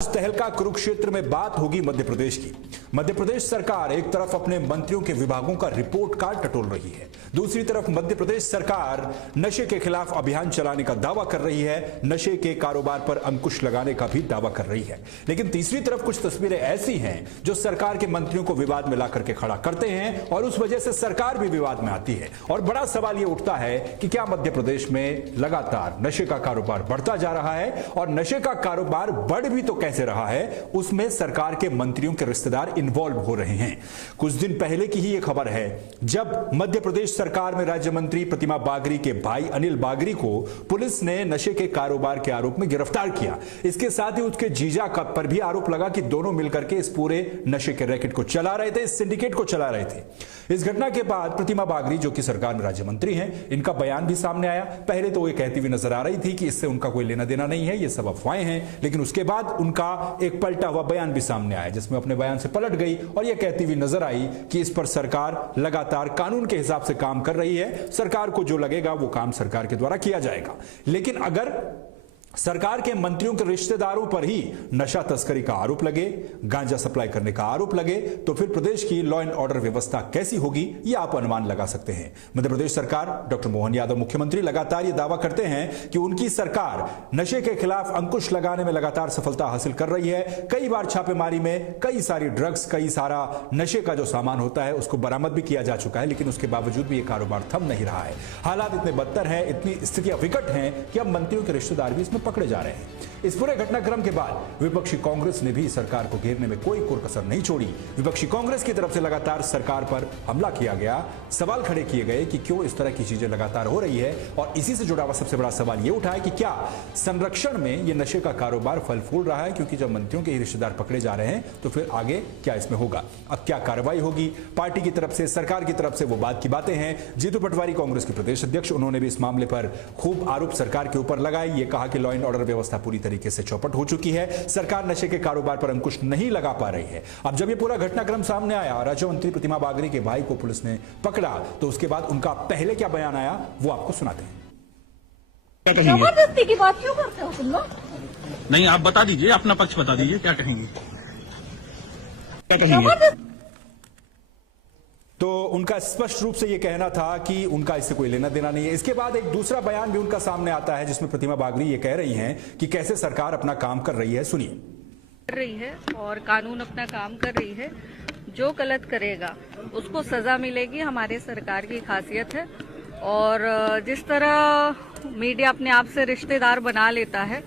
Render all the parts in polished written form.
तहलका कुरुक्षेत्र में बात होगी मध्य प्रदेश की। मध्य प्रदेश सरकार एक तरफ अपने मंत्रियों के विभागों का रिपोर्ट कार्ड टटोल रही है, दूसरी तरफ मध्य प्रदेश सरकार नशे के खिलाफ अभियान चलाने का दावा कर रही है, नशे के कारोबार पर अंकुश लगाने का भी दावा कर रही है। लेकिन तीसरी तरफ कुछ तस्वीरें ऐसी हैं जो सरकार के मंत्रियों को विवाद में ला करके खड़ा करते हैं और उस वजह से सरकार भी विवाद में आती है। और बड़ा सवाल यह उठता है कि क्या मध्य प्रदेश में लगातार नशे का कारोबार बढ़ता जा रहा है, और नशे का कारोबार बढ़ भी तो कैसे रहा है, उसमें सरकार के मंत्रियों के रिश्तेदार इन्वॉल्व हो रहे हैं। कुछ दिन पहले की ही यह खबर है जब मध्य प्रदेश सरकार में राज्य मंत्री प्रतिमा बागरी के भाई अनिल बागरी को पुलिस ने नशे के कारोबार के आरोप में गिरफ्तार किया। इसके साथ ही उसके जीजा पर भी आरोप लगा कि दोनों मिलकर के इस पूरे नशे के रैकेट को चला रहे थे, इस सिंडिकेट को चला रहे थे। इस घटना के बाद प्रतिमा बागरी, जो कि सरकार में राज्य मंत्री हैं, इनका बयान भी सामने आया। पहले तो ये कहती हुई नजर आ रही थी कि इससे उनका कोई लेना देना नहीं है, ये सब अफवाहें हैं, लेकिन उसके बाद उनका एक पलटा हुआ बयान भी सामने आया जिसमें अपने बयान से पलट गई और यह कहती हुई नजर आई कि इस पर सरकार लगातार कानून के हिसाब से काम कर रही है, सरकार को जो लगेगा वो काम सरकार के द्वारा किया जाएगा। लेकिन अगर सरकार के मंत्रियों के रिश्तेदारों पर ही नशा तस्करी का आरोप लगे, गांजा सप्लाई करने का आरोप लगे, तो फिर प्रदेश की लॉ एंड ऑर्डर व्यवस्था कैसी होगी, यह आप अनुमान लगा सकते हैं। मध्य प्रदेश सरकार, डॉक्टर मोहन यादव मुख्यमंत्री, लगातार यह दावा करते हैं कि उनकी सरकार नशे के खिलाफ अंकुश लगाने में लगातार सफलता हासिल कर रही है। कई बार छापेमारी में कई सारी ड्रग्स, कई सारा नशे का जो सामान होता है उसको बरामद भी किया जा चुका है, लेकिन उसके बावजूद भी यह कारोबार थम नहीं रहा है। हालात इतने बदतर हैं, इतनी स्थितियां विकट हैं कि अब मंत्रियों के रिश्तेदार भी इसमें पकड़े जा रहे हैं। इस पूरे घटनाक्रम के बाद विपक्षी कांग्रेस ने भी सरकार को घेरने में कोई कसर नहीं छोड़ी। विपक्षी कांग्रेस की तरफ से लगातार सरकार पर हमला किया गया, सवाल खड़े किए गए कि क्यों इस तरह की चीजें लगातार हो रही है। और इसी से जुड़ा हुआ सबसे बड़ा सवाल यह उठा है कि क्या संरक्षण में यह नशे का कारोबार फल फूल रहा है, क्योंकि जब मंत्रियों के ही रिश्तेदार पकड़े जा रहे हैं तो फिर आगे क्या इसमें होगा, अब क्या कार्रवाई होगी पार्टी की तरफ से, सरकार की तरफ से, वो बात की बातें हैं। जीतू पटवारी कांग्रेस के प्रदेश अध्यक्ष, उन्होंने भी इस मामले पर खूब आरोप सरकार के ऊपर लगाए। ये कहा कि लॉ एंड ऑर्डर व्यवस्था पूरी तरीके से चौपट हो चुकी है, सरकार नशे के कारोबार पर अंकुश नहीं लगा पा रही है। अब जब ये पूरा घटनाक्रम सामने आया, राज्य मंत्री प्रतिमा बागरी के भाई को पुलिस ने पकड़ा, तो उसके बाद उनका पहले क्या बयान आया वो आपको सुनाते हैं। जबरदस्ती की बात क्यों करते हो तुम लोग? नहीं, आप बता दीजिए, अपना पक्ष बता दीजिए, क्या कहेंगे? तो उनका स्पष्ट रूप से यह कहना था कि उनका इससे कोई लेना देना नहीं है। इसके बाद एक दूसरा बयान भी उनका सामने आता है जिसमें प्रतिमा बागरी ये कह रही हैं कि कैसे सरकार अपना काम कर रही है। सुनिए। कर रही है और कानून अपना काम कर रही है, जो गलत करेगा उसको सजा मिलेगी, हमारे सरकार की खासियत है। और जिस तरह मीडिया अपने आप से रिश्तेदार बना लेता है,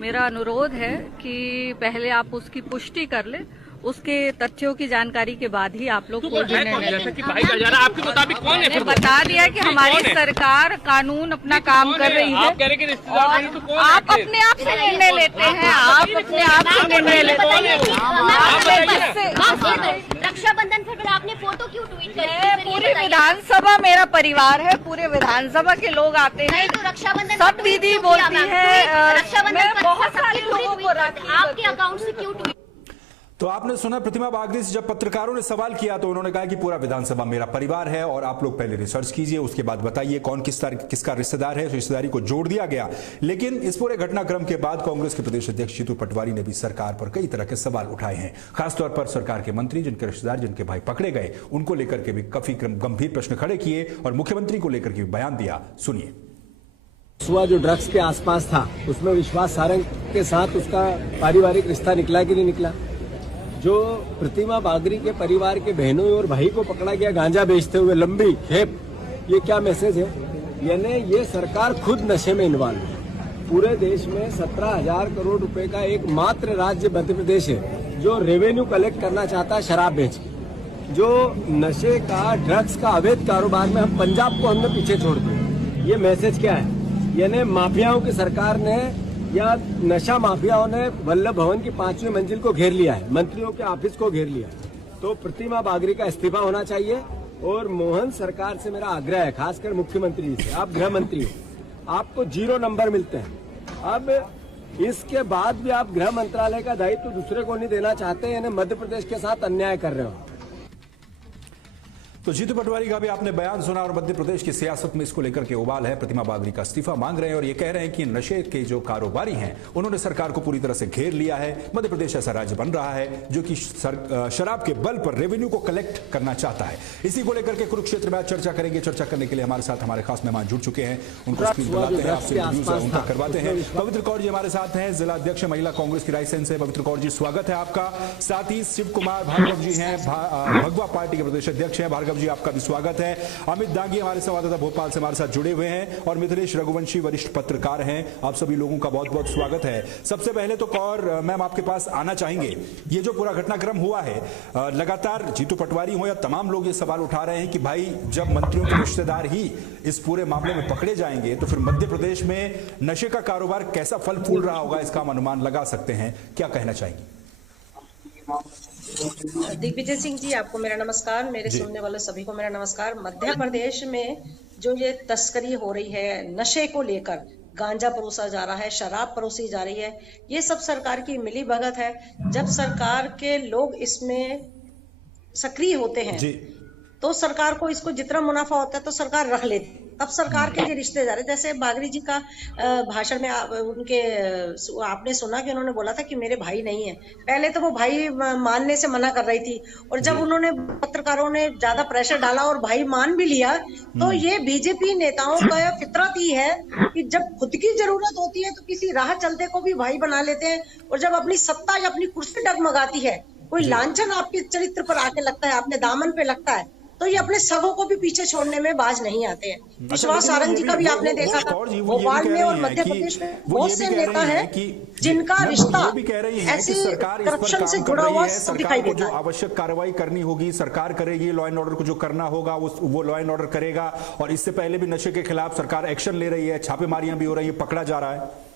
मेरा अनुरोध है कि पहले आप उसकी पुष्टि कर ले, उसके तथ्यों की जानकारी के बाद ही आप लोग कोई निर्णय लें। आपके मुताबिक कौन है? मैंने बता दिया कि हमारी सरकार कानून अपना काम कर रही है। आप अपने आप से निर्णय लेते हैं, आप अपने आप से निर्णय लेते हैं। रक्षाबंधन पर आपने फोटो क्यों ट्वीट करी? पूरी विधानसभा मेरा परिवार है, पूरे विधानसभा के लोग आते हैं, तो रक्षाबंधन सब दीदी बोलती है, रक्षाबंधन बहुत सारे लोगों को आपके अकाउंट से क्यों ट्वीट? तो आपने सुना प्रतिमा बागरी से जब पत्रकारों ने सवाल किया तो उन्होंने कहा कि पूरा विधानसभा मेरा परिवार है और आप लोग पहले रिसर्च कीजिए, उसके बाद बताइए कौन किसका रिश्तेदार है। रिश्तेदारी को जोड़ दिया गया। लेकिन इस पूरे घटनाक्रम के बाद कांग्रेस के प्रदेश अध्यक्ष जीतू पटवारी ने भी सरकार पर कई तरह के सवाल उठाए हैं। खासतौर पर सरकार के मंत्री, जिनके रिश्तेदार, जिनके भाई पकड़े गए, उनको लेकर के भी काफी गंभीर प्रश्न खड़े किए और मुख्यमंत्री को लेकर के भी बयान दिया। सुनिए। सुबह जो ड्रग्स के आसपास था उसमें विश्वास सारंग के साथ उसका पारिवारिक रिश्ता निकला कि नहीं निकला? जो प्रतिमा बागरी के परिवार के बहनों और भाई को पकड़ा गया गांजा बेचते हुए, लंबी खेप, ये क्या मैसेज है? यानी ये सरकार खुद नशे में इन्वॉल्व है। पूरे देश में 17,000 करोड़ रुपए का एक मात्र राज्य मध्य प्रदेश है जो रेवेन्यू कलेक्ट करना चाहता है शराब बेच के। जो नशे का, ड्रग्स का अवैध कारोबार में हम पंजाब को हमने पीछे छोड़ दिया। ये मैसेज क्या है? यानी माफियाओं की सरकार ने या नशा माफियाओं ने वल्लभ भवन की 5वीं मंजिल को घेर लिया है, मंत्रियों के ऑफिस को घेर लिया है। तो प्रतिमा बागरी का इस्तीफा होना चाहिए। और मोहन सरकार से मेरा आग्रह है, खासकर मुख्यमंत्री जी से, आप गृह मंत्री हो, आपको 0 नंबर मिलते हैं। अब इसके बाद भी आप गृह मंत्रालय का दायित्व तो दूसरे को नहीं देना चाहते, यानी मध्य प्रदेश के साथ अन्याय कर रहे हो। तो जीतू पटवारी का भी आपने बयान सुना और मध्य प्रदेश की सियासत में इसको लेकर के उबाल है। प्रतिमा बागरी का इस्तीफा मांग रहे हैं और ये कह रहे हैं कि नशे के जो कारोबारी हैं उन्होंने सरकार को पूरी तरह से घेर लिया है। मध्य प्रदेश ऐसा राज्य बन रहा है जो कि शराब के बल पर रेवेन्यू को कलेक्ट करना चाहता है। इसी को लेकर के कुरुक्षेत्र में आज चर्चा करेंगे। चर्चा करने के लिए हमारे साथ हमारे खास मेहमान जुड़ चुके हैं, उनको स्क्रीन बुलाते हैं, आपसे उनका करवाते हैं। पवित्र कौर जी हमारे साथ हैं, जिला अध्यक्ष महिला कांग्रेस की रायसेन से। पवित्र कौर जी स्वागत है आपका। साथ ही शिव कुमार भार्गव जी हैं, भगवा पार्टी के प्रदेश अध्यक्ष हैं। भार्गव जी आपका भी स्वागत है। अमित दागी हमारे संवाददाता भोपाल से हमारे साथ जुड़े हुए हैं और मिथिलेश रघुवंशी वरिष्ठ पत्रकार हैं। आप सभी लोगों का बहुत बहुत स्वागत है। सबसे पहले तो कौर मैम आपके पास आना चाहेंगे, ये जो पूरा घटनाक्रम हुआ है, लगातार जीतू पटवारी हो या तमाम लोग ये सवाल उठा रहे हैं कि भाई जब मंत्रियों के रिश्तेदार ही इस पूरे मामले में पकड़े जाएंगे तो फिर मध्य प्रदेश में नशे का कारोबार कैसा फल फूल रहा होगा, इसका हम अनुमान लगा सकते हैं। क्या कहना चाहेंगे? दिग्विजय सिंह जी, आपको मेरा नमस्कार। मेरे सुनने वाले सभी को मेरा नमस्कार। मध्य प्रदेश में जो ये तस्करी हो रही है नशे को लेकर, गांजा परोसा जा रहा है, शराब परोसी जा रही है, ये सब सरकार की मिली भगत है। जब सरकार के लोग इसमें सक्रिय होते हैं तो सरकार को इसको जितना मुनाफा होता है तो सरकार रख लेती। अब सरकार के ये रिश्तेदार, जैसे बागरी जी का भाषण में उनके आपने सुना कि उन्होंने बोला था कि मेरे भाई नहीं है। पहले तो वो भाई मानने से मना कर रही थी और जब उन्होंने पत्रकारों ने ज्यादा प्रेशर डाला और भाई मान भी लिया तो ये बीजेपी नेताओं का फितरत ही है कि जब खुद की जरूरत होती है तो किसी राह चलते को भी भाई बना लेते हैं और जब अपनी सत्ता या अपनी कुर्सी डगमगाती है, कोई लांछन आपके चरित्र पर आके लगता है, आपने दामन पे लगता है, तो ये अपने सबों को भी पीछे छोड़ने में बाज नहीं आते हैं। विश्वास सारंग जी का भी आपने देखा था भोपाल में और मध्य प्रदेश में बहुत से नेता हैं जिनका रिश्ता ऐसी करप्शन से जुड़ा हुआ दिखाई देता है। आवश्यक कार्रवाई करनी होगी, सरकार करेगी। लॉ एंड ऑर्डर को जो करना होगा वो लॉ एंड ऑर्डर करेगा और इससे पहले भी नशे के खिलाफ सरकार एक्शन ले रही है, छापेमारियां भी हो रही है, पकड़ा जा रहा है।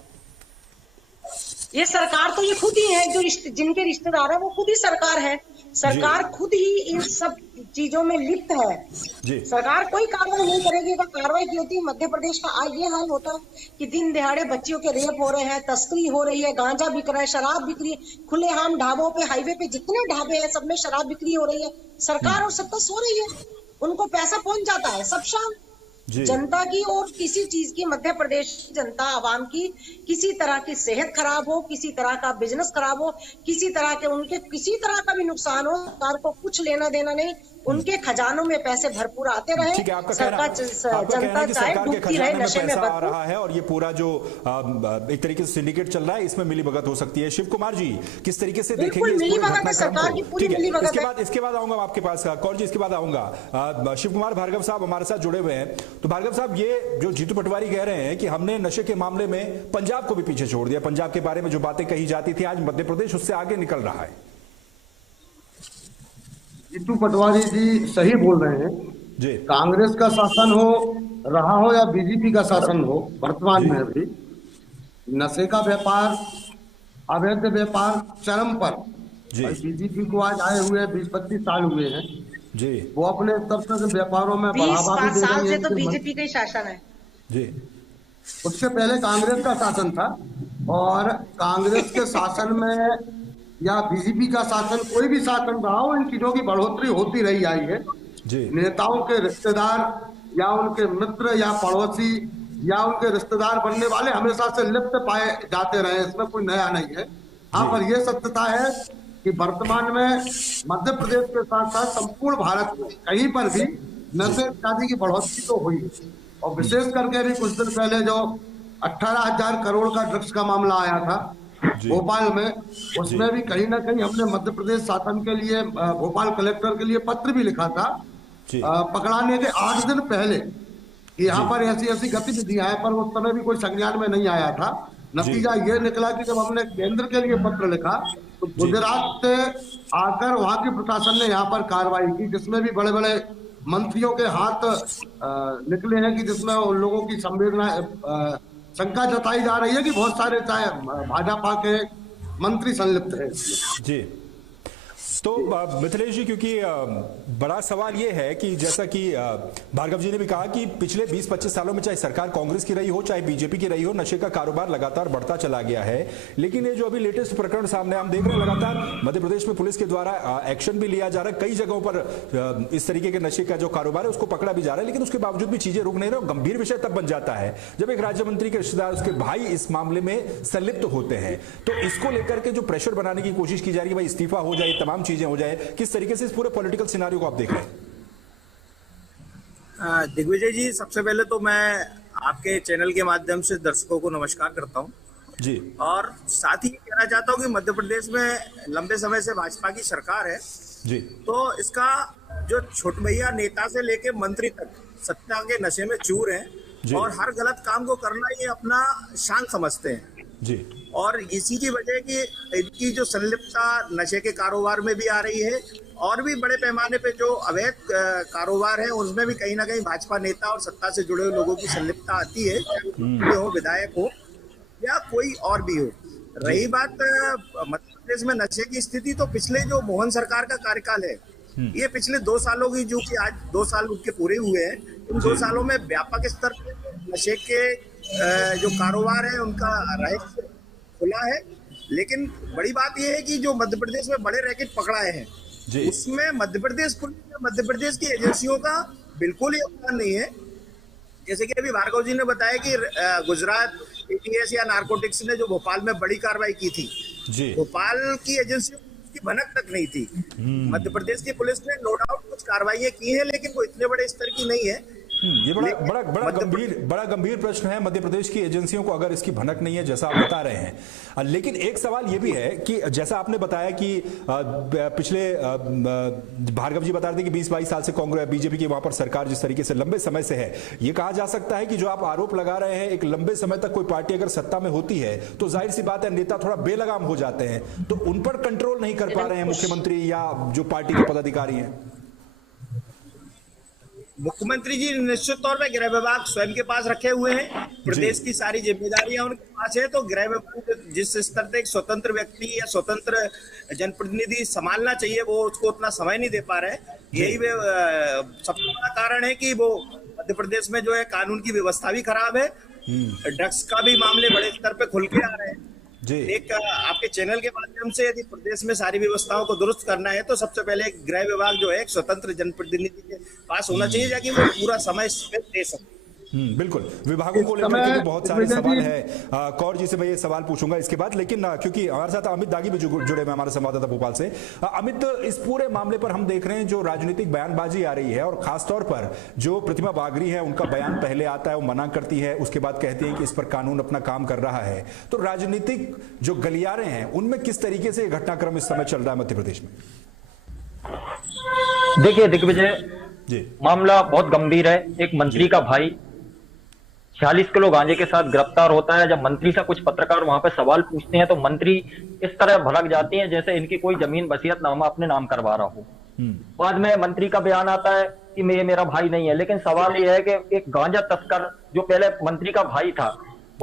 ये सरकार तो ये खुद ही है, जो जिनके रिश्तेदार है वो खुद ही सरकार है। सरकार खुद ही इन सब चीजों में लिप्त है। सरकार कोई कार्रवाई नहीं करेगी। अगर कार्रवाई की होती, मध्य प्रदेश का आज ये हाल होता कि दिन दिहाड़े बच्चियों के रेप हो रहे हैं, तस्करी हो रही है, गांजा बिक रहा है, शराब बिक रही है, खुलेआम ढाबों पे, हाईवे पे जितने ढाबे हैं सब में शराब बिक्री हो रही है। सरकार और सत्ता सो रही है, उनको पैसा पहुंच जाता है सब शाम। जनता की और किसी चीज की, मध्य प्रदेश की जनता आवाम की किसी तरह की सेहत खराब हो, किसी तरह का बिजनेस खराब हो, किसी तरह के उनके किसी तरह का भी नुकसान हो, सरकार को कुछ लेना देना नहीं। उनके खजानों में पैसे भरपूर आते रहे, जनता चाहे डूबती रहे नशे में आ रहा है और ये पूरा जो एक तरीके से सिंडिकेट चल रहा है इसमें मिली भगत हो सकती है। शिव कुमार जी किस तरीके से देखेंगे मिली भगत है, सरकार की पूरी मिली भगत है। इसके बाद आऊंगा आपके पास कौर जी, इसके बाद आऊंगा। शिव कुमार भार्गव साहब हमारे साथ जुड़े हुए हैं। तो भार्गव साहब, ये जो जीतू पटवारी कह रहे हैं कि हमने नशे के मामले में पंजाब को भी पीछे छोड़ दिया, पंजाब के बारे में जो बातें कही जाती थी आज मध्य प्रदेश उससे आगे निकल रहा है। जीतू पटवारी जी सही बोल रहे हैं जी। कांग्रेस का शासन हो रहा हो या बीजेपी का शासन हो, वर्तमान में भी नशे का व्यापार, अवैध व्यापार चरम पर। बीजेपी को आज आए हुए 20-25 साल हुए हैं जी। वो अपने तब तक व्यापारों में बढ़ावा भी दे रही है। तो बीजेपी का ही शासन है जी। उससे पहले कांग्रेस का शासन था और कांग्रेस के शासन में या बीजेपी का शासन, कोई भी शासन रहा हो, इन चीजों की बढ़ोतरी होती रही आई है जी। नेताओं के रिश्तेदार या उनके मित्र या पड़ोसी या उनके रिश्तेदार बनने वाले हमेशा से लिप्त पाए जाते रहे, इसमें कोई नया नहीं है। हाँ, पर यह सत्यता है कि वर्तमान में मध्य प्रदेश के साथ साथ संपूर्ण भारत में कहीं पर भी नशे इत्यादि की बढ़ोतरी तो हुई और विशेष करके भी कुछ दिन पहले जो 18,000 करोड़ का ड्रग्स का मामला आया था भोपाल में, उसमें भी कहीं ना कहीं हमने मध्य प्रदेश शासन के लिए, भोपाल कलेक्टर के लिए पत्र भी लिखा था पकड़ाने के 8 दिन पहले कि यहाँ पर ऐसी ऐसी गतिविधियां हैं, पर उस समय भी कोई संज्ञान में नहीं आया था। नतीजा ये निकला कि जब हमने केंद्र के लिए पत्र लिखा तो गुजरात से आकर वहां की प्रशासन ने यहाँ पर कार्रवाई की, जिसमें भी बड़े बड़े मंत्रियों के हाथ निकले हैं कि जिसमें उन लोगों की संवेदना शंका जताई जा रही है कि बहुत सारे चाहे भाजपा के मंत्री संलिप्त हैं जी। तो मिथिलेश जी, क्योंकि बड़ा सवाल ये है कि जैसा कि भार्गव जी ने भी कहा कि पिछले 20-25 सालों में चाहे सरकार कांग्रेस की रही हो चाहे बीजेपी की रही हो, नशे का कारोबार लगातार बढ़ता चला गया है। लेकिन ये जो अभी लेटेस्ट प्रकरण सामने हम देख रहे हैं, लगातार मध्य प्रदेश में पुलिस के द्वारा एक्शन भी लिया जा रहा है, कई जगहों पर इस तरीके के नशे का जो कारोबार है उसको पकड़ा भी जा रहा है, लेकिन उसके बावजूद भी चीजें रुक नहीं रही। गंभीर विषय तब बन जाता है जब एक राज्य मंत्री के रिश्तेदार, उसके भाई इस मामले में संलिप्त होते हैं। तो इसको लेकर के जो प्रेशर बनाने की कोशिश की जा रही है, भाई इस्तीफा हो जाए, तमाम चीजें हो जाए, किस तरीके से इस पूरे पॉलिटिकल सिनेरियो को आप देख रहे हैं? दिग्विजय जी, सबसे पहले तो मैं आपके चैनल के माध्यम से दर्शकों को नमस्कार करता हूं जी, और साथ ही कहना चाहता हूं कि मध्य प्रदेश में लंबे समय से भाजपा की सरकार है जी, तो इसका जो छोट भैया नेता से लेके मंत्री तक सत्ता के नशे में चूर हैं और हर गलत काम को करना ये अपना शान समझते हैं जी, और इसी की वजह की इनकी जो संलिप्तता नशे के कारोबार में भी आ रही है और भी बड़े पैमाने पे जो अवैध कारोबार है उसमें भी कहीं ना कहीं भाजपा नेता और सत्ता से जुड़े हुए लोगों की संलिप्तता आती है, चाहे हो विधायक हो या कोई और भी हो। रही बात मध्य प्रदेश में नशे की स्थिति, तो पिछले जो मोहन सरकार का कार्यकाल है, ये पिछले 2 सालों की, जो कि आज 2 साल उनके पूरे हुए हैं, इन 2 सालों में व्यापक स्तर पर नशे के जो कारोबार है उनका रहस्य खुला है। लेकिन बड़ी बात यह है कि जो मध्य प्रदेश में बड़े रैकेट पकड़ाए हैं उसमें मध्य प्रदेश पुलिस, मध्य प्रदेश की एजेंसियों का बिल्कुल योगदान नहीं है। जैसे कि अभी भार्गव जी ने बताया कि गुजरात एटीएस या नारकोटिक्स ने जो भोपाल में बड़ी कार्रवाई की थी, भोपाल की एजेंसियों की भनक तक नहीं थी। मध्य प्रदेश की पुलिस ने नो डाउट कुछ कार्रवाई की है, लेकिन वो इतने बड़े स्तर की नहीं है। ये बड़ा गंभीर प्रश्न है मध्य प्रदेश की एजेंसियों को, अगर इसकी भनक नहीं है जैसा आप बता रहे हैं। लेकिन एक सवाल ये भी है कि जैसा आपने बताया कि पिछले भार्गव जी बता रहे थे कि 20-22 साल से कांग्रेस बीजेपी की वहां पर सरकार जिस तरीके से लंबे समय से है, ये कहा जा सकता है कि जो आप आरोप लगा रहे हैं, एक लंबे समय तक कोई पार्टी अगर सत्ता में होती है तो जाहिर सी बात है नेता थोड़ा बेलगाम हो जाते हैं, तो उन पर कंट्रोल नहीं कर पा रहे हैं मुख्यमंत्री या जो पार्टी के पदाधिकारी हैं। मुख्यमंत्री जी निश्चित तौर पे गृह विभाग स्वयं के पास रखे हुए हैं, प्रदेश की सारी जिम्मेदारियां उनके पास है, तो गृह विभाग जिस स्तर से एक स्वतंत्र व्यक्ति या स्वतंत्र जनप्रतिनिधि संभालना चाहिए वो उसको उतना समय नहीं दे पा रहे। यही सबसे बड़ा कारण है कि वो मध्य प्रदेश में जो है कानून की व्यवस्था भी खराब है, ड्रग्स का भी मामले बड़े स्तर पे खुल के आ रहे हैं। एक आपके चैनल के माध्यम से यदि प्रदेश में सारी व्यवस्थाओं को दुरुस्त करना है तो सबसे पहले गृह विभाग जो है एक स्वतंत्र जनप्रतिनिधि के पास होना चाहिए, ताकि वो पूरा समय दे सके। बिल्कुल, विभागों को लेकर के बहुत सारे सवाल है। कौर जी से मैं ये सवाल पूछूंगा इसके बाद, लेकिन क्योंकि हमारे साथ अमित दागी भी जुड़े हुए हमारे संवाददाता भोपाल से। अमित, इस पूरे मामले पर हम देख रहे हैं जो राजनीतिक बयानबाजी आ रही है, और खासतौर पर जो प्रतिमा बागरी है उनका बयान पहले आता है, वो मना करती है, उसके बाद कहती है कि इस पर कानून अपना काम कर रहा है। तो राजनीतिक जो गलियारे हैं उनमें किस तरीके से घटनाक्रम इस समय चल रहा है मध्य प्रदेश में? देखिए दिग्विजय, मामला बहुत गंभीर है। एक मंत्री का भाई 46 किलो गांजे के साथ गिरफ्तार होता है। जब मंत्री से कुछ पत्रकार वहां पे सवाल पूछते हैं तो मंत्री इस तरह भड़क जाती हैं जैसे इनकी कोई जमीन वसीयतनामा अपने नाम करवा रहा हो। बाद में मंत्री का बयान आता है कि मेरा भाई नहीं है, लेकिन सवाल यह है कि एक गांजा तस्कर जो पहले मंत्री का भाई था,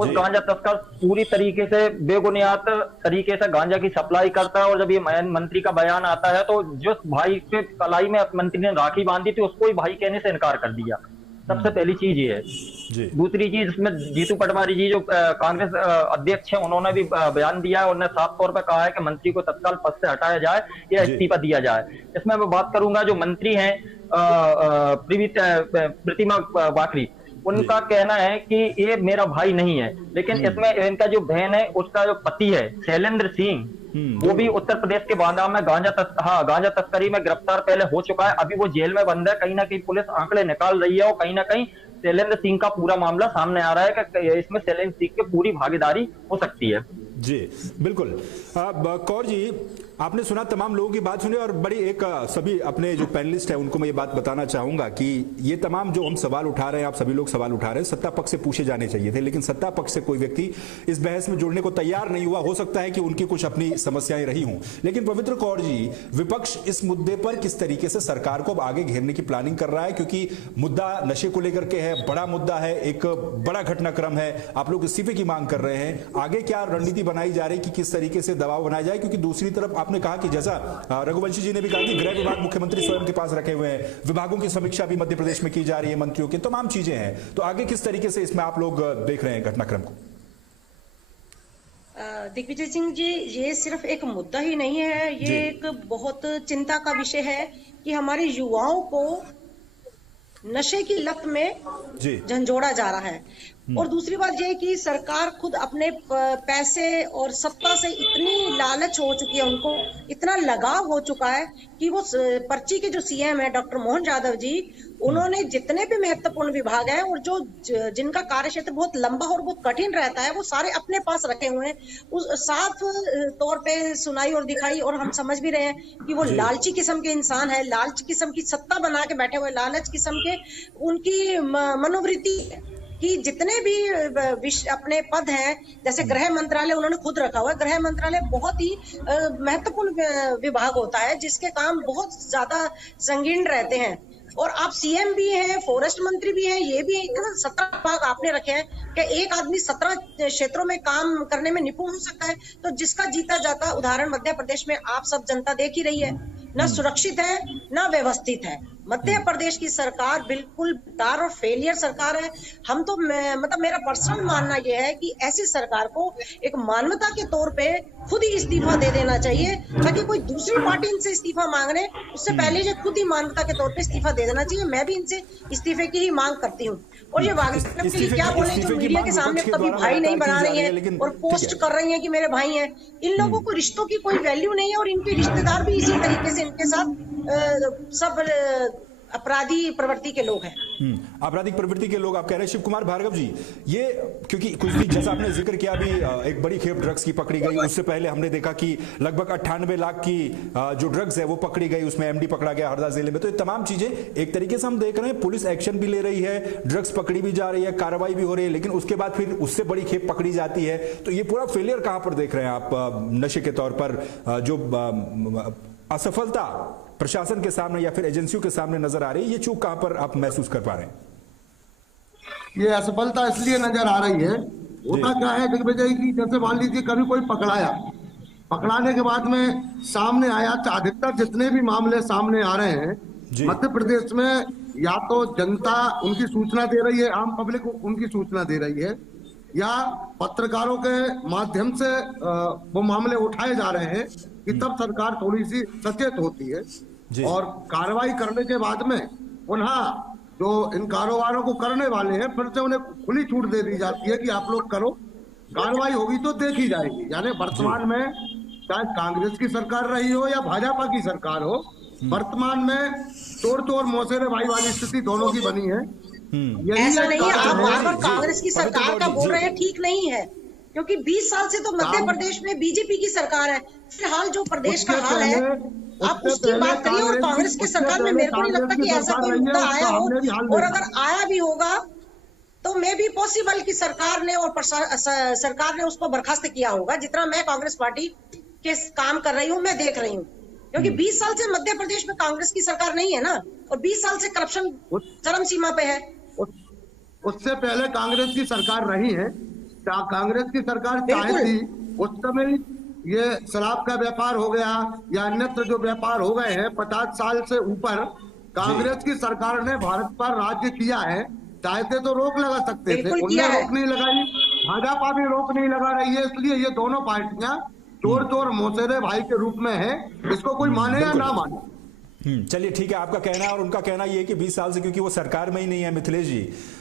उस गांजा तस्कर पूरी तरीके से बेबुनियाद तरीके से गांजा की सप्लाई करता है, और जब ये मंत्री का बयान आता है तो जिस भाई के कलाई में मंत्री ने राखी बांधी थी उसको ही भाई कहने से इनकार कर दिया। सबसे पहली चीज ये है। दूसरी चीज, इसमें जीतू पटवारी जी जो कांग्रेस अध्यक्ष हैं उन्होंने भी बयान दिया है, उन्होंने साफ तौर पर कहा है कि मंत्री को तत्काल पद से हटाया जाए या इस्तीफा दिया जाए। इसमें मैं बात करूंगा जो मंत्री हैं प्रतिमा बाकरी, उनका कहना है कि ये मेरा भाई नहीं है, लेकिन इसमें इनका जो बहन है उसका जो पति है शैलेंद्र सिंह, वो भी उत्तर प्रदेश के बांदा में गांजा तस्करी में गिरफ्तार पहले हो चुका है। अभी वो जेल में बंद है। कहीं ना कहीं पुलिस आंकड़े निकाल रही है और कहीं ना कहीं शैलेंद्र सिंह का पूरा मामला सामने आ रहा है कि इसमें शैलेंद्र सिंह की पूरी भागीदारी हो सकती है। जी बिल्कुल। कौर जी, आपने सुना, तमाम लोगों की बात सुनी, और बड़ी एक सभी अपने जो पैनलिस्ट है उनको मैं ये बात बताना चाहूंगा कि ये तमाम जो हम सवाल उठा रहे हैं, आप सभी लोग सवाल उठा रहे हैं, सत्ता पक्ष से पूछे जाने चाहिए थे, लेकिन सत्ता पक्ष से कोई व्यक्ति इस बहस में जुड़ने को तैयार नहीं हुआ। हो सकता है कि उनकी कुछ अपनी समस्याएं रही हों, लेकिन पवित्र कौर जी, विपक्ष इस मुद्दे पर किस तरीके से सरकार को अब आगे घेरने की प्लानिंग कर रहा है? क्योंकि मुद्दा नशे को लेकर के है, बड़ा मुद्दा है, एक बड़ा घटनाक्रम है, आप लोग इस्तीफे की मांग कर रहे हैं, आगे क्या रणनीति बनाई जा रही कि किस तरीके से दबाव बनाया जाए, क्योंकि दूसरी तरफ आपने कहा कि जैसा रघुवंशी जी ने भी कहा कि गृह विभाग मुख्यमंत्री स्वयं के पास रखे हुए हैं, विभागों की समीक्षा भी मध्य प्रदेश में की जा रही है, मंत्रियों की तमाम चीजें हैं। तो आगे किस तरीके से इसमें आप लोग देख रहे हैं घटनाक्रम को? दिग्विजय सिंह जी, ये सिर्फ एक मुद्दा ही नहीं है, ये एक बहुत चिंता का विषय है कि हमारे युवाओं को नशे की लत में झंझोड़ा जा रहा है। और दूसरी बात यह कि सरकार खुद अपने पैसे और सत्ता से इतनी लालच हो चुकी है, उनको इतना लगाव हो चुका है कि वो पर्ची के जो सीएम है डॉक्टर मोहन यादव जी, उन्होंने जितने भी महत्वपूर्ण विभाग हैं और जो जिनका कार्यक्षेत्र बहुत लंबा और बहुत कठिन रहता है, वो सारे अपने पास रखे हुए हैं। उस साफ तौर पे सुनाई और दिखाई, और हम समझ भी रहे हैं कि वो लालची किस्म के इंसान है, लालची किस्म की सत्ता बना के बैठे हुए, लालच किस्म के उनकी मनोवृत्ति कि जितने भी अपने पद हैं, जैसे गृह मंत्रालय उन्होंने खुद रखा हुआ है। गृह मंत्रालय बहुत ही महत्वपूर्ण विभाग होता है जिसके काम बहुत ज्यादा संगीन रहते हैं। और आप सीएम भी हैं, फॉरेस्ट मंत्री भी हैं, ये भी 17 विभाग आपने रखे हैं। क्या एक आदमी 17 क्षेत्रों में काम करने में निपुण हो सकता है? तो जिसका जीता जाता उदाहरण मध्य प्रदेश में आप सब जनता देख ही रही है, ना सुरक्षित है ना व्यवस्थित है। मध्य प्रदेश की सरकार बिल्कुल बेकार और फेलियर सरकार है। हम तो मतलब मेरा पर्सनल मानना यह है कि ऐसी सरकार को एक मानवता के तौर पे खुद ही इस्तीफा दे देना चाहिए, ताकि कोई दूसरी पार्टी इनसे इस्तीफा मांगने उससे पहले ये खुद ही मानवता के तौर पे इस्तीफा दे देना चाहिए। मैं भी इनसे इस्तीफे की ही मांग करती हूँ। और ये क्या बोले जो मीडिया के सामने कभी भाई नहीं बना रही है और पोस्ट कर रही है कि मेरे भाई हैं, इन लोगों को रिश्तों की कोई वैल्यू नहीं है। और इनके रिश्तेदार भी इसी तरीके से इनके साथ सब अपराधी प्रवृत्ति के लोग हैं। आपराधिक प्रवृत्ति के लोग आप कह रहे हैं। शिव कुमार भार्गव जी, ये क्योंकि कुछ दिन जैसा आपने जिक्र किया, अभी एक बड़ी खेप ड्रग्स की पकड़ी गई, उससे पहले हमने देखा कि लगभग 98 लाख की जो ड्रग्स है वो पकड़ी गई, उसमें एमडी पकड़ा गया हरदा जिले में। तो ये तमाम चीजें एक तरीके से हम देख रहे हैं, पुलिस एक्शन भी ले रही है, ड्रग्स पकड़ी भी जा रही है, कार्रवाई भी हो रही है, लेकिन उसके बाद फिर उससे बड़ी खेप पकड़ी जाती है। तो ये पूरा फेलियर कहां पर देख रहे हैं आप नशे के तौर पर? जो असफलता प्रशासन के सामने या फिर एजेंसियों के सामने नजर आ रही है, ये चूक कहां पर आप महसूस कर पा रहे हैं? ये असफलता इसलिए नजर आ रही है, होता क्या है दिग्विजय की, जैसे मान लीजिए कभी कोई पकड़ाने के बाद में सामने आया, अधिकतर जितने भी मामले सामने आ रहे हैं मध्य प्रदेश में, या तो जनता उनकी सूचना दे रही है, आम पब्लिक उनकी सूचना दे रही है, या पत्रकारों के माध्यम से वो मामले उठाए जा रहे हैं कि तब सरकार थोड़ी सी सचेत होती है। और कार्रवाई करने के बाद में पुनः जो इन कारोबारों को करने वाले हैं, फिर से उन्हें खुली छूट दे दी जाती है कि आप लोग करो, कार्रवाई होगी तो देखी जाएगी। यानी वर्तमान में चाहे कांग्रेस की सरकार रही हो या भाजपा की सरकार हो, वर्तमान में चोर चोर मौसेरे भाई वाली स्थिति दोनों की बनी है। ऐसा नहीं है, आप बार-बार कांग्रेस की सरकार का बोल रहे हैं, ठीक नहीं है, क्योंकि 20 साल से तो मध्य प्रदेश में बीजेपी की सरकार है। फिलहाल जो प्रदेश का हाल है आप उसकी बात करिए। और कांग्रेस की सरकार में मेरे को नहीं लगता कि ऐसा कोई मुद्दा आया हो, और अगर आया भी होगा तो मे भी पॉसिबल कि सरकार ने और सरकार ने उसको बर्खास्त किया होगा। जितना मैं कांग्रेस पार्टी के काम कर रही हूँ, मैं देख रही हूँ, क्योंकि 20 साल से मध्य प्रदेश में कांग्रेस की सरकार नहीं है ना, और 20 साल से करप्शन चरम सीमा पे है। उससे पहले कांग्रेस की सरकार रही है, कांग्रेस की सरकार चाहे थी उस समय ये शराब का व्यापार हो गया या अन्यत्र जो व्यापार हो गए हैं 50 साल से ऊपर, कांग्रेस की सरकार ने भारत पर राज्य किया है, चाहते तो रोक लगा सकते थे, उन्होंने रोक नहीं लगाई, भाजपा भी रोक नहीं लगा रही है। इसलिए ये दोनों पार्टियां चोर चोर मौसेरे भाई के रूप में है, इसको कोई माने या ना माने। चलिए ठीक है, आपका कहना है। और उनका कहना यह है कि 20 साल से, क्योंकि वो सरकार में ही नहीं है मिथिलेश जी,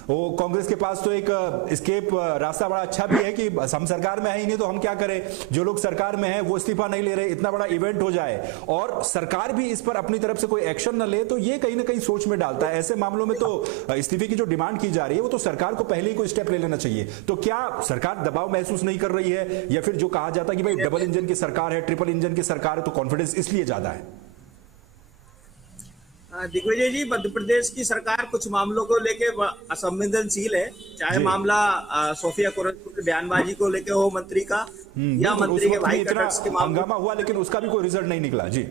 वो कांग्रेस के पास तो एक एस्केप रास्ता बड़ा अच्छा भी है कि हम सरकार में है ही नहीं तो हम क्या करें, जो लोग सरकार में है वो इस्तीफा नहीं ले रहे, इतना बड़ा इवेंट हो जाए और सरकार भी इस पर अपनी तरफ से कोई एक्शन न ले, तो ये कहीं ना कहीं सोच में डालता है। ऐसे मामलों में तो इस्तीफे की जो डिमांड की जा रही है वो तो सरकार को पहले ही कोई स्टेप ले लेना चाहिए। तो क्या सरकार दबाव महसूस नहीं कर रही है, या फिर जो कहा जाता है कि भाई डबल इंजन की सरकार है, ट्रिपल इंजन की सरकार है, तो कॉन्फिडेंस इसलिए ज्यादा है? दिग्विजय जी, मध्य प्रदेश की सरकार कुछ मामलों को लेके असंवेदनशील है, चाहे मामला सोफिया कुरैशी की बयानबाजी को लेके हो मंत्री का, या मंत्री के भाई का ड्रग्स के मामला हंगामा हुआ, लेकिन उसका भी कोई रिजल्ट नहीं निकला। जी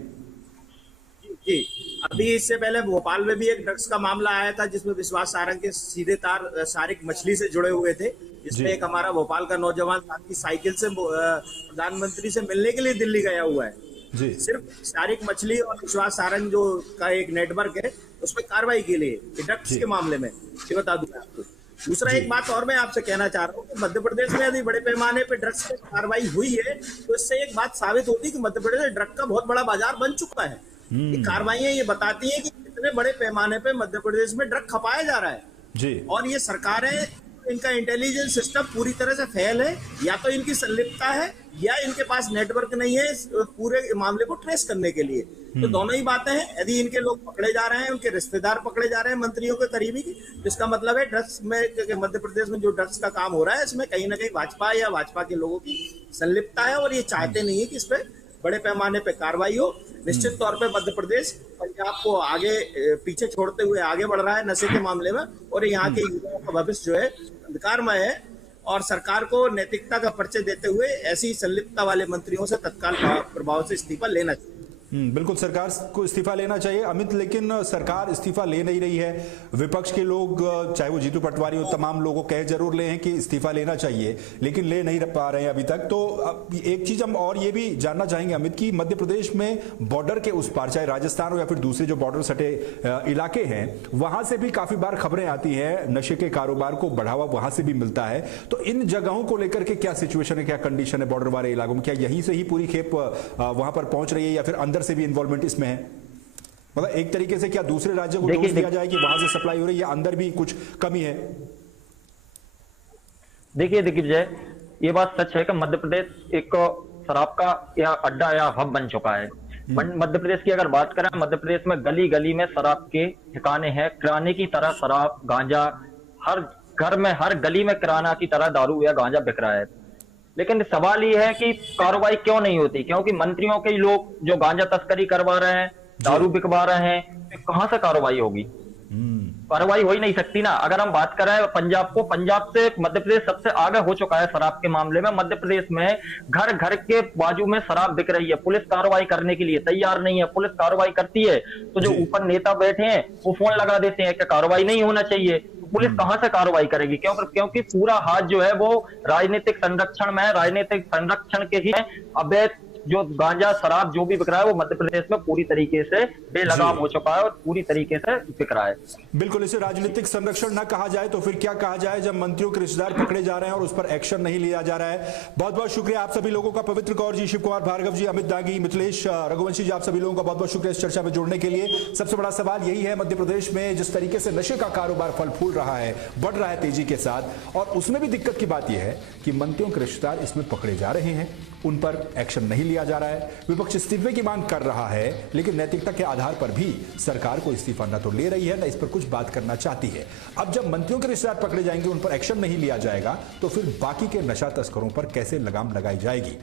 जी, अभी इससे पहले भोपाल में भी एक ड्रग्स का मामला आया था जिसमें विश्वास सारंग के सीधे तार सारिक मछली से जुड़े हुए थे। जिसमें एक हमारा भोपाल का नौजवान साथी साइकिल से प्रधानमंत्री से मिलने के लिए दिल्ली गया हुआ है जी। सिर्फ शारिक मछली और विश्वास सारंग जो का एक नेटवर्क है उसमें कार्रवाई के लिए ड्रग्स के मामले में, ये बता दूं मैं आपको। दूसरा एक बात और मैं आपसे कहना चाह रहा हूँ कि मध्य प्रदेश में यदि बड़े पैमाने पे ड्रग्स की कार्रवाई हुई है तो इससे एक बात साबित होती है कि मध्य प्रदेश ड्रग का बहुत बड़ा बाजार बन चुका है। ये कार्रवाइयां ये बताती हैं कि कितने बड़े पैमाने पे मध्य प्रदेश में ड्रग खपाया जा रहा है जी। और ये सरकारें, इनका इंटेलिजेंस सिस्टम पूरी तरह से फेल है, या तो इनकी संलिप्तता है या इनके पास नेटवर्क नहीं है इस पूरे मामले को ट्रेस करने के लिए। तो दोनों ही बातें हैं। यदि इनके लोग पकड़े जा रहे हैं, उनके रिश्तेदार पकड़े जा रहे हैं मंत्रियों के करीबी, जिसका मतलब है ड्रग्स में, मध्य प्रदेश में जो ड्रग्स का काम हो रहा है इसमें कहीं ना कहीं भाजपा या भाजपा के लोगों की संलिप्तता है और ये चाहते नहीं है कि इस पे बड़े पैमाने पे कार्रवाई हो। निश्चित तौर पे मध्य प्रदेश पंजाब को आगे पीछे छोड़ते हुए आगे बढ़ रहा है नशे के मामले में, और यहाँ के युवाओं का भविष्य जो है अंधकारमय है, और सरकार को नैतिकता का परिचय देते हुए ऐसी संलिप्तता वाले मंत्रियों से तत्काल प्रभाव से इस्तीफा लेना चाहिए। बिल्कुल सरकार को इस्तीफा लेना चाहिए अमित, लेकिन सरकार इस्तीफा ले नहीं रही है। विपक्ष के लोग, चाहे वो जीतू पटवारी हो, तमाम लोगों कह जरूर ले हैं कि इस्तीफा लेना चाहिए, लेकिन ले नहीं पा रहे हैं अभी तक। तो एक चीज हम और ये भी जानना चाहेंगे अमित कि मध्य प्रदेश में बॉर्डर के उस पार, चाहे राजस्थान हो या फिर दूसरे जो बॉर्डर सटे इलाके हैं, वहां से भी काफी बार खबरें आती है नशे के कारोबार को बढ़ावा वहां से भी मिलता है। तो इन जगहों को लेकर के क्या सिचुएशन है, क्या कंडीशन है बॉर्डर वाले इलाकों में? क्या यहीं से ही पूरी खेप वहां पर पहुंच रही है या फिर अंदर से भी इन्वॉल्वमेंट इसमें है? मतलब एक तरीके से क्या दूसरे राज्यों को दोष दिया जाए कि वहां से सप्लाई हो रही है या अंदर भी कुछ कमी है? देखिए विजय, ये बात सच है कि मध्य प्रदेश एक शराब का या अड्डा या हब बन चुका है। मध्य प्रदेश की अगर बात करें, मध्य प्रदेश में गली गली में शराब के ठिकाने हैं, किराने की तरह शराब, गांजा, हर घर में, हर गली में किराना की तरह दारू या गांजा बिक रहा है। लेकिन सवाल ये है कि कार्रवाई क्यों नहीं होती? क्योंकि मंत्रियों के लोग जो गांजा तस्करी करवा रहे हैं, दारू बिकवा रहे हैं, कहां से कार्रवाई होगी? कार्रवाई हो ही नहीं सकती ना। अगर हम बात करें पंजाब को, पंजाब से मध्य प्रदेश सबसे आगे हो चुका है शराब के मामले में। मध्य प्रदेश में घर घर के बाजू में शराब बिक रही है, पुलिस कार्रवाई करने के लिए तैयार नहीं है। पुलिस कार्रवाई करती है तो जो ऊपर नेता बैठे हैं वो फोन लगा देते हैं कि कार्रवाई नहीं होना चाहिए। पुलिस कहां से कार्रवाई करेगी? क्योंकि पूरा हाथ जो है वो राजनीतिक संरक्षण में है, राजनीतिक संरक्षण के ही अवैध जो गांजा शराब जो भी बिक रहा है वो मध्य प्रदेश में पूरी तरीके से बेलगाम हो चुका है और पूरी तरीके से बिक रहा है। बिल्कुल, इसे राजनीतिक संरक्षण ना कहा जाए तो फिर क्या कहा जाए जब मंत्रियों के रिश्तेदार पकड़े जा रहे हैं और उस पर एक्शन नहीं लिया जा रहा है। बहुत बहुत शुक्रिया आप सभी लोगों का, पवित्र कौर जी, शिव कुमार भार्गव जी, अमित दागी, मिथिलेश रघुवंशी जी, आप सभी लोगों का बहुत बहुत शुक्रिया इस चर्चा में जुड़ने के लिए। सबसे बड़ा सवाल यही है, मध्य प्रदेश में जिस तरीके से नशे का कारोबार फल फूल रहा है, बढ़ रहा है तेजी के साथ, और उसमें भी दिक्कत की बात यह है कि मंत्रियों के रिश्तेदार इसमें पकड़े जा रहे हैं, उन पर एक्शन नहीं लिया जा रहा है। विपक्ष इस्तीफे की मांग कर रहा है, लेकिन नैतिकता के आधार पर भी सरकार को इस्तीफा न तो ले रही है, न इस पर कुछ बात करना चाहती है। अब जब मंत्रियों के रिश्तेदार पकड़े जाएंगे, उन पर एक्शन नहीं लिया जाएगा, तो फिर बाकी के नशा तस्करों पर कैसे लगाम लगाई जाएगी?